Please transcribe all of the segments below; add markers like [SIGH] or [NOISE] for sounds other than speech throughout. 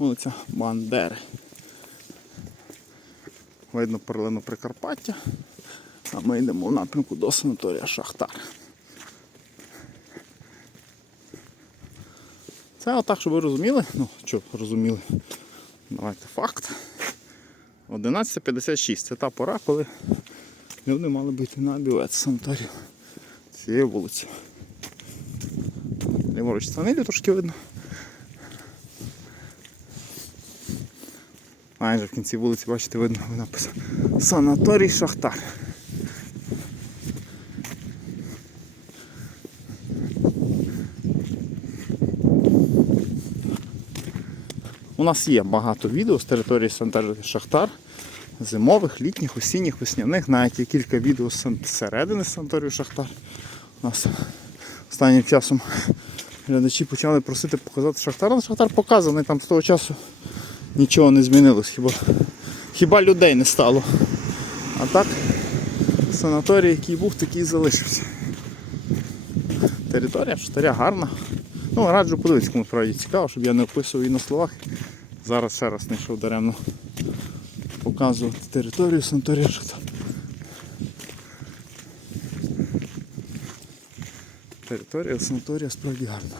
Вулиця Бандери. Видно перлину Прикарпаття. А ми йдемо в напрямку до санаторія Шахтар. Це отак, щоб ви розуміли. Ну, що розуміли? Давайте факт. 11.56. Це та пора, коли люди мали би йти на бювет санаторію цієї вулиці. Ліворуч станилю трошки видно. Майже в кінці вулиці, бачите, видно напис Санаторій Шахтар. У нас є багато відео з території санаторію Шахтар. Зимових, літніх, осінніх, весняних, навіть є кілька відео з середини санаторію Шахтар. У нас останнім часом глядачі почали просити показати Шахтар. Але Шахтар показаний, там з того часу нічого не змінилось, хіба, хіба людей не стало. А так, санаторій, який був, такий і залишився. Територія Шахтаря гарна. Ну, раджу подивитися, кому справді цікаво, щоб я не описував її на словах. Зараз ще раз знайшов даремно показувати територію санаторія Шахтар. Територія санаторія справді гарна.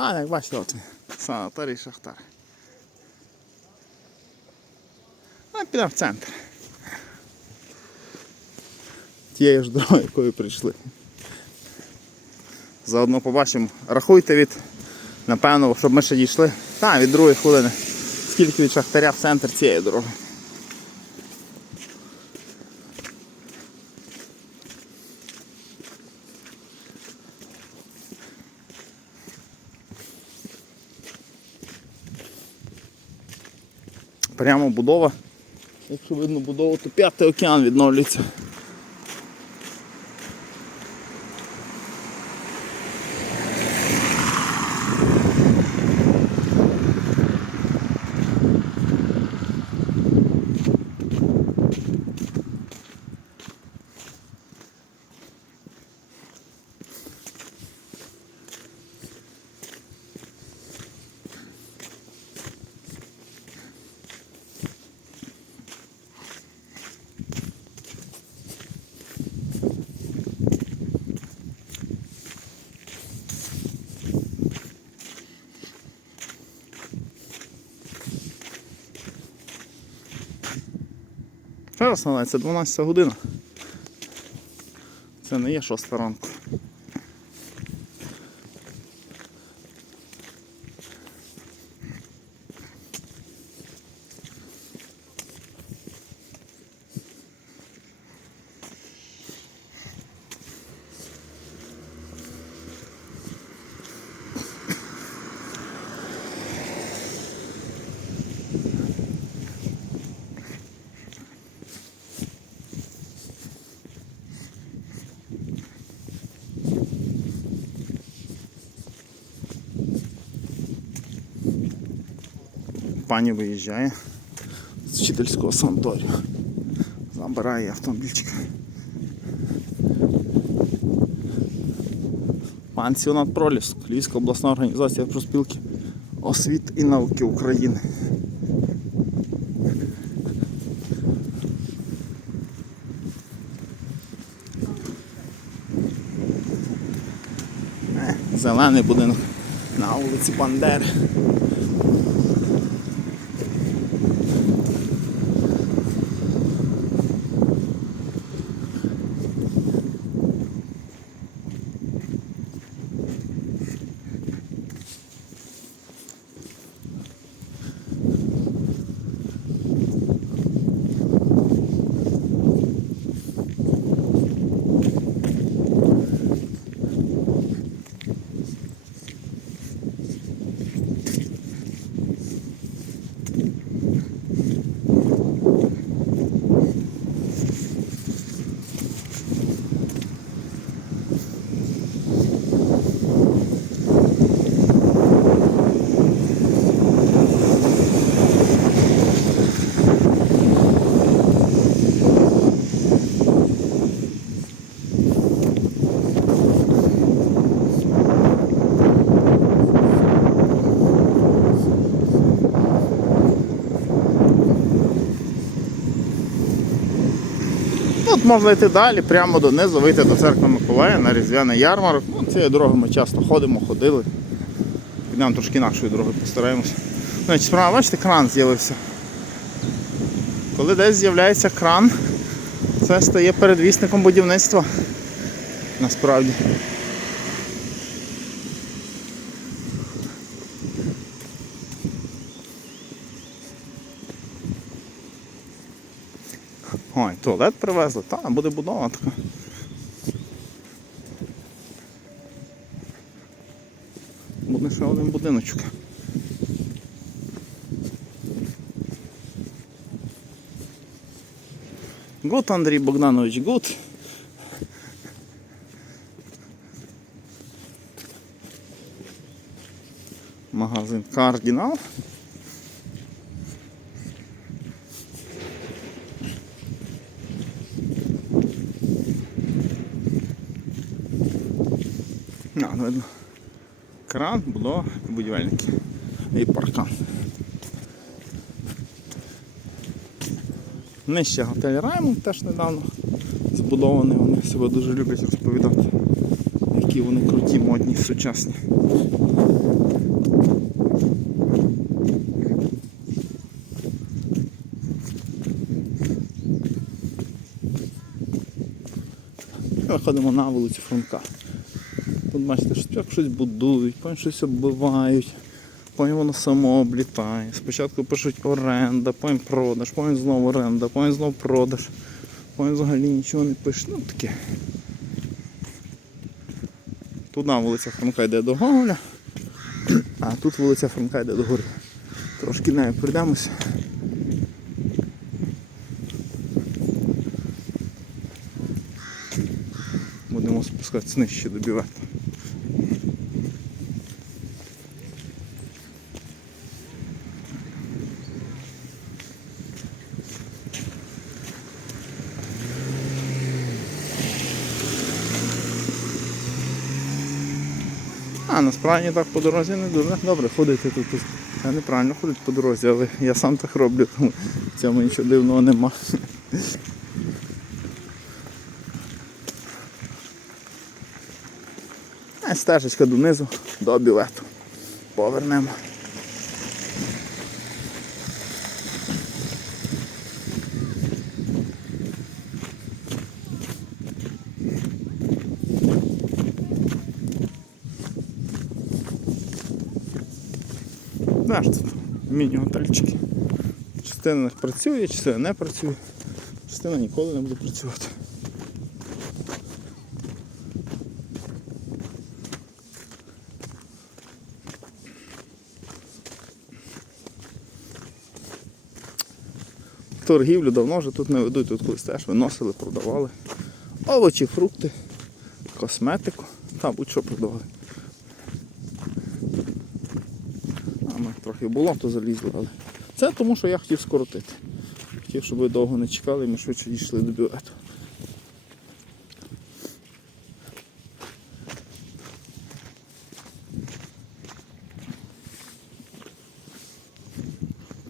А, як бачите, от. Санаторій Шахтар. А підемо в центр. Тією ж дорогою, якою прийшли. Заодно побачимо. Рахуйте від, напевно, щоб ми ще дійшли. Та, від другої хвилини. Скільки від шахтаря в центр цієї дороги. Прямо будова. Якщо видно будову, то п'ятий океан відновлюється. Зараз на це 12 година. Це не є 6 ранку. Пані виїжджає з вчительського санаторію. Забирає автомобільчик. Пансіонат Проліск, Львівська обласна організація проспілки освіт і науки України. Е, Зелений будинок на вулиці Бандери. Можна йти далі, прямо донизу, вийти до церкви Миколая на Різдвяний ярмарок. Ну, цією дорогою ми часто ходимо, ходили. Підемо трошки інакшою дорогою постараємося. Ну, справа, бачите, кран з'явився. Коли десь з'являється кран, це стає передвісником будівництва. Насправді. Туалет привезли, та буде будова така. Буде ще один будиночок. Гуд, Андрій Богданович, гуд. Магазин Кардинал. А, ну, видно. Кран, було будівельники. І паркан. Нижче готель Раймонд теж недавно збудований. Вони себе дуже люблять розповідати, які вони круті, модні, сучасні. Виходимо на вулицю Франка. Тут бачите, що спочатку щось будують, потім щось оббивають, потім воно само облітає. Спочатку пишуть оренда, потім продаж, потім знову оренда, потім знову продаж, потім взагалі нічого не пишуть. Ну таке. Туди вулиця Франка йде до Гоголя, а тут вулиця Франка йде до гори. Трошки нею прийдемося. Будемо спускатися нижче до насправді так по дорозі не дуже добре ходити тут. Я неправильно ходить по дорозі, але я сам так роблю, тому в цьому нічого дивного нема. Стежечка донизу до білету. Повернемо. Знаєш, тут міні-готельчики. Частина них працює, частина не працює, частина ніколи не буде працювати. Торгівлю давно вже тут не ведуть, тут колись теж виносили, продавали. Овочі, фрукти, косметику та будь-що продавали. А ми трохи болото залізли, але це тому, що я хотів скоротити. Хотів, щоб ви довго не чекали і ми швидше дійшли до бювету.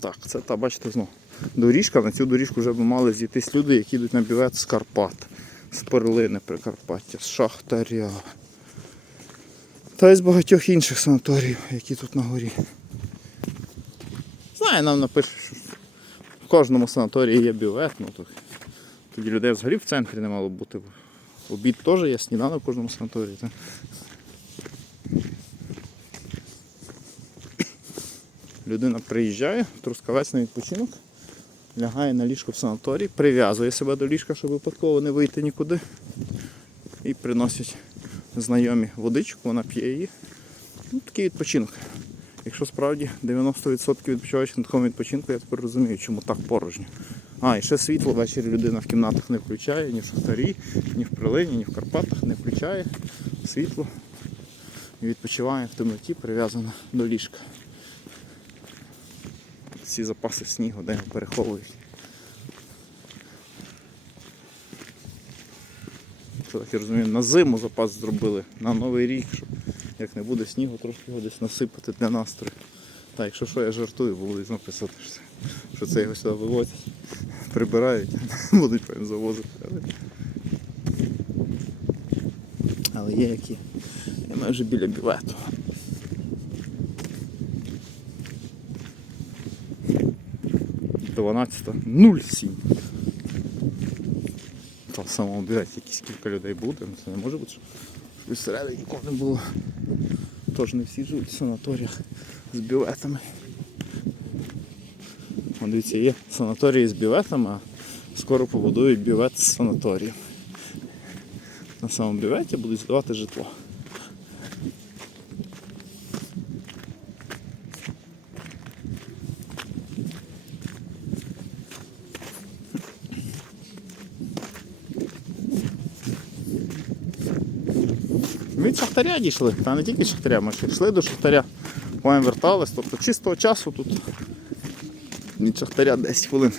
Так, це та, бачите, знову доріжка. На цю доріжку вже б мали зійтись люди, які йдуть на бювет з Карпат, з перлини Прикарпаття, з Шахтаря. Та й з багатьох інших санаторіїв, які тут на горі. Знаю, нам напишуть, що в кожному санаторії є бювет, ну то тоді людей взагалі в центрі не мало бути. Обід теж є, сніданок в кожному санаторії. Так? Людина приїжджає, трускавець на відпочинок, лягає на ліжко в санаторій, прив'язує себе до ліжка, щоб випадково не вийти нікуди. І приносять знайомі водичку, вона п'є її. Ну, такий відпочинок. Якщо справді 90% відпочиваючих на такому відпочинку, я тепер розумію, чому так порожньо. А, і ще світло ввечері людина в кімнатах не включає, ні в Шахтарі, ні в Прилині, ні в Карпатах не включає світло і відпочиває в темноті, прив'язана до ліжка. Всі запаси снігу, де переховують. Що так я розумію, на зиму запас зробили, на новий рік, щоб як не буде снігу, трошки його десь насипати для настрою. Так, якщо що, я жартую, будуть написати, що це, що це його сюди вивозять, прибирають, [LAUGHS] будуть потім завозити. Але Але є які. І ми вже біля бювету. Дванадцята нуль сім. Та в самому бюветі якісь кілька людей буде, ну це не може бути, щоб всередині нікого не було. Тож не всі живуть в санаторіях з бюветами. Вон, дивіться, є санаторії з бюветами, а скоро побудують бювет з санаторієм. На самому бюветі будуть здавати житло. Шахтаря дійшли, та не тільки Шахтаря, ми ще йшли до Шахтаря, потім вертались, тобто чистого часу тут від Шахтаря 10 хвилин.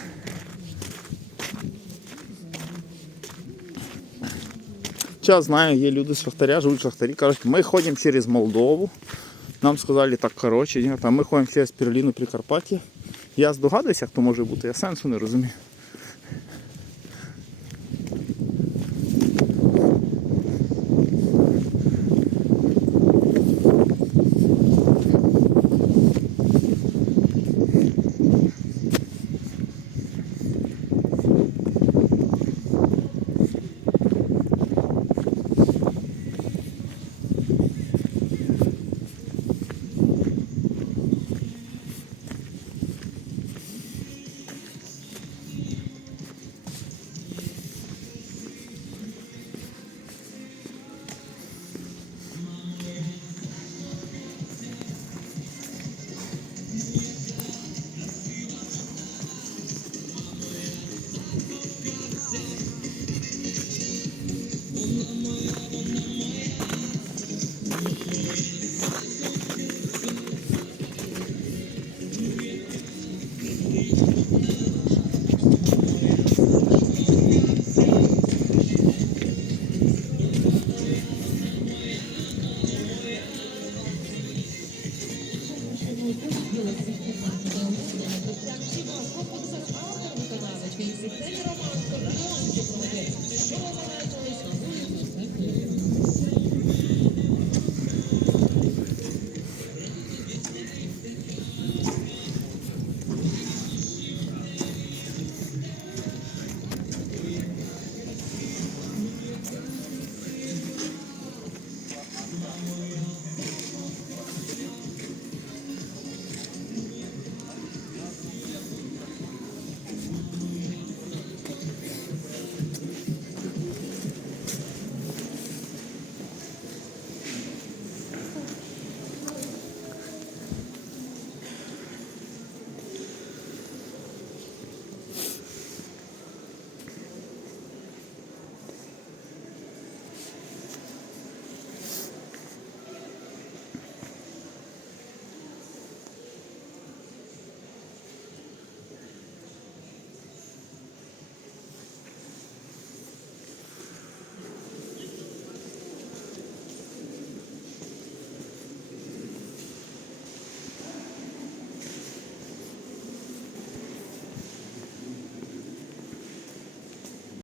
Час знаю, є люди з Шахтаря, живуть Шахтарі, кажуть, ми ходимо через Молдову. Нам сказали так коротше, ми ходимо через Перліну Прикарпаття. Я здогадуюся, як то може бути, я сенсу не розумію. Роман Курак.